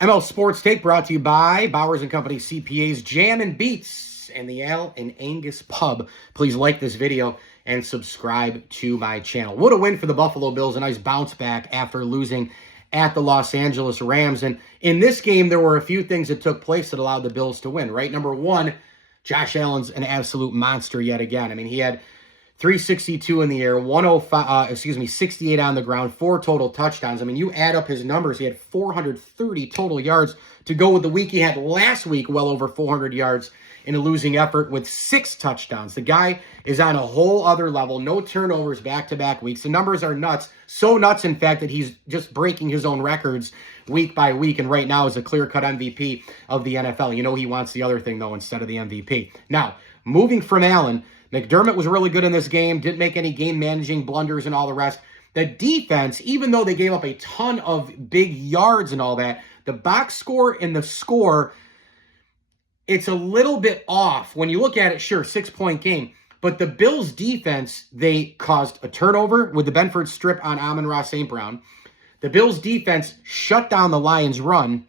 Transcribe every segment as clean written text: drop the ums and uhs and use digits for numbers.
ML Sports Take brought to you by Bowers & Company CPAs, Jam and Beats, and the Al and Angus Pub. Please like this video and subscribe to my channel. What a win for the Buffalo Bills. A nice bounce back after losing at the Los Angeles Rams. And in this game, there were a few things that took place that allowed the Bills to win, right? Number one, Josh Allen's an absolute monster yet again. I mean, he had 362 in the air, 68 on the ground, 4 total touchdowns. I mean, you add up his numbers, he had 430 total yards to go with the week he had last week, well over 400 yards in a losing effort with 6 touchdowns. The guy is on a whole other level, no turnovers back-to-back weeks. The numbers are nuts, so nuts, in fact, that he's just breaking his own records week by week, and right now is a clear-cut MVP of the NFL. You know he wants the other thing, though, instead of the MVP. Now, moving from Allen, McDermott was really good in this game, didn't make any game-managing blunders and all the rest. The defense, even though they gave up a ton of big yards and all that, the box score and the score, it's a little bit off. When you look at it, sure, 6-point game. But the Bills' defense, they caused a turnover with the Benford strip on Amon-Ra St. Brown. The Bills' defense shut down the Lions' run.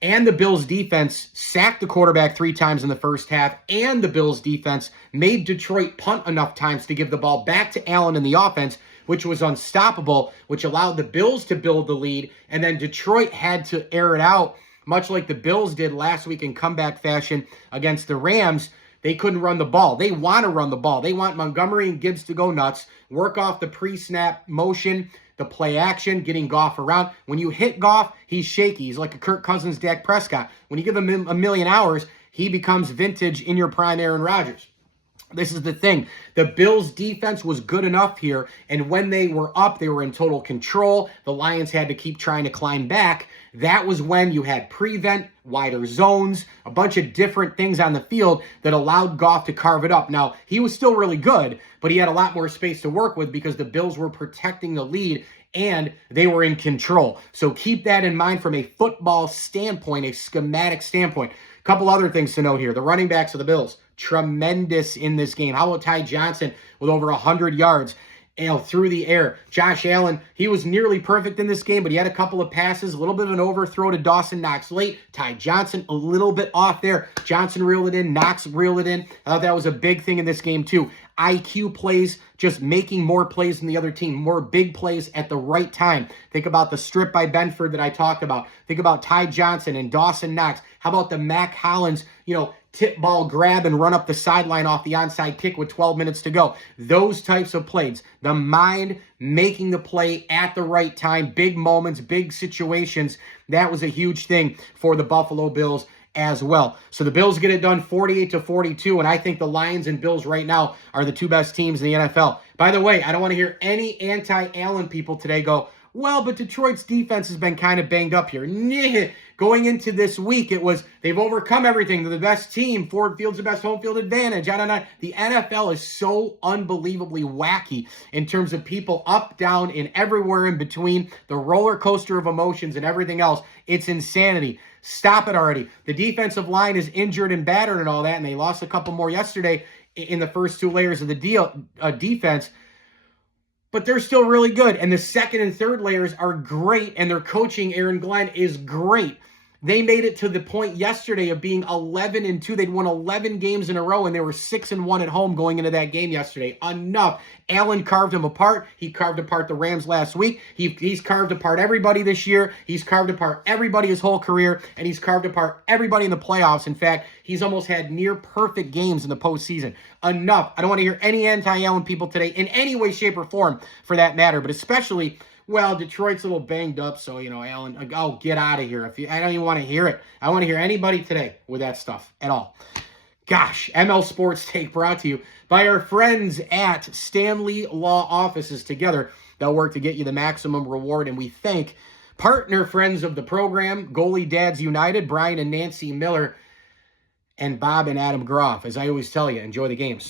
And the Bills' defense sacked the quarterback 3 times in the first half. And the Bills' defense made Detroit punt enough times to give the ball back to Allen in the offense, which was unstoppable, which allowed the Bills to build the lead. And then Detroit had to air it out, much like the Bills did last week in comeback fashion against the Rams. They couldn't run the ball. They want to run the ball. They want Montgomery and Gibbs to go nuts, work off the pre-snap motion, the play action, getting Goff around. When you hit Goff, he's shaky. He's like a Kirk Cousins, Dak Prescott. When you give him a million hours, he becomes vintage in your prime Aaron Rodgers. This is the thing. The Bills' defense was good enough here, and when they were up, they were in total control. The Lions had to keep trying to climb back. That was when you had prevent, wider zones, a bunch of different things on the field that allowed Goff to carve it up. Now, he was still really good, but he had a lot more space to work with because the Bills were protecting the lead and they were in control. So keep that in mind from a football standpoint, a schematic standpoint. A couple other things to note here. The running backs of the Bills, tremendous in this game. How about Ty Johnson with over 100 yards through the air? Josh Allen, he was nearly perfect in this game, but he had a couple of passes, a little bit of an overthrow to Dawson Knox late. Ty Johnson, a little bit off there. Johnson reeled it in. Knox reeled it in. I thought that was a big thing in this game, too. IQ plays, just making more plays than the other team, more big plays at the right time. Think about the strip by Benford that I talked about. Think about Ty Johnson and Dawson Knox. How about the Mac Hollins, tip ball grab and run up the sideline off the onside kick with 12 minutes to go. Those types of plays. The mind making the play at the right time, big moments, big situations. That was a huge thing for the Buffalo Bills as well. So the Bills get it done 48-42, and I think the Lions and Bills right now are the 2 best teams in the NFL. By the way, I don't want to hear any anti-Allen people today go, well, but Detroit's defense has been kind of banged up here. Nah. Going into this week, it was they've overcome everything. They're the best team. Ford Field's the best home field advantage. The NFL is so unbelievably wacky in terms of people up, down, and everywhere in between. The roller coaster of emotions and everything else. It's insanity. Stop it already. The defensive line is injured and battered and all that, and they lost a couple more yesterday in the first 2 layers of the defense. But they're still really good. And the second and third layers are great. And their coaching, Aaron Glenn, is great. They made it to the point yesterday of being 11-2. They'd won 11 games in a row, and they were 6-1 at home going into that game yesterday. Enough. Allen carved them apart. He carved apart the Rams last week. He's carved apart everybody this year. He's carved apart everybody his whole career, and he's carved apart everybody in the playoffs. In fact, he's almost had near-perfect games in the postseason. Enough. I don't want to hear any anti-Allen people today in any way, shape, or form for that matter, but especially, well, Detroit's a little banged up, so, Allen, get out of here. I don't even want to hear it. I don't want to hear anybody today with that stuff at all. Gosh, ML Sports Take brought to you by our friends at Stanley Law Offices. Together, they'll work to get you the maximum reward, and we thank partner friends of the program, Goalie Dads United, Brian and Nancy Miller, and Bob and Adam Groff. As I always tell you, enjoy the games.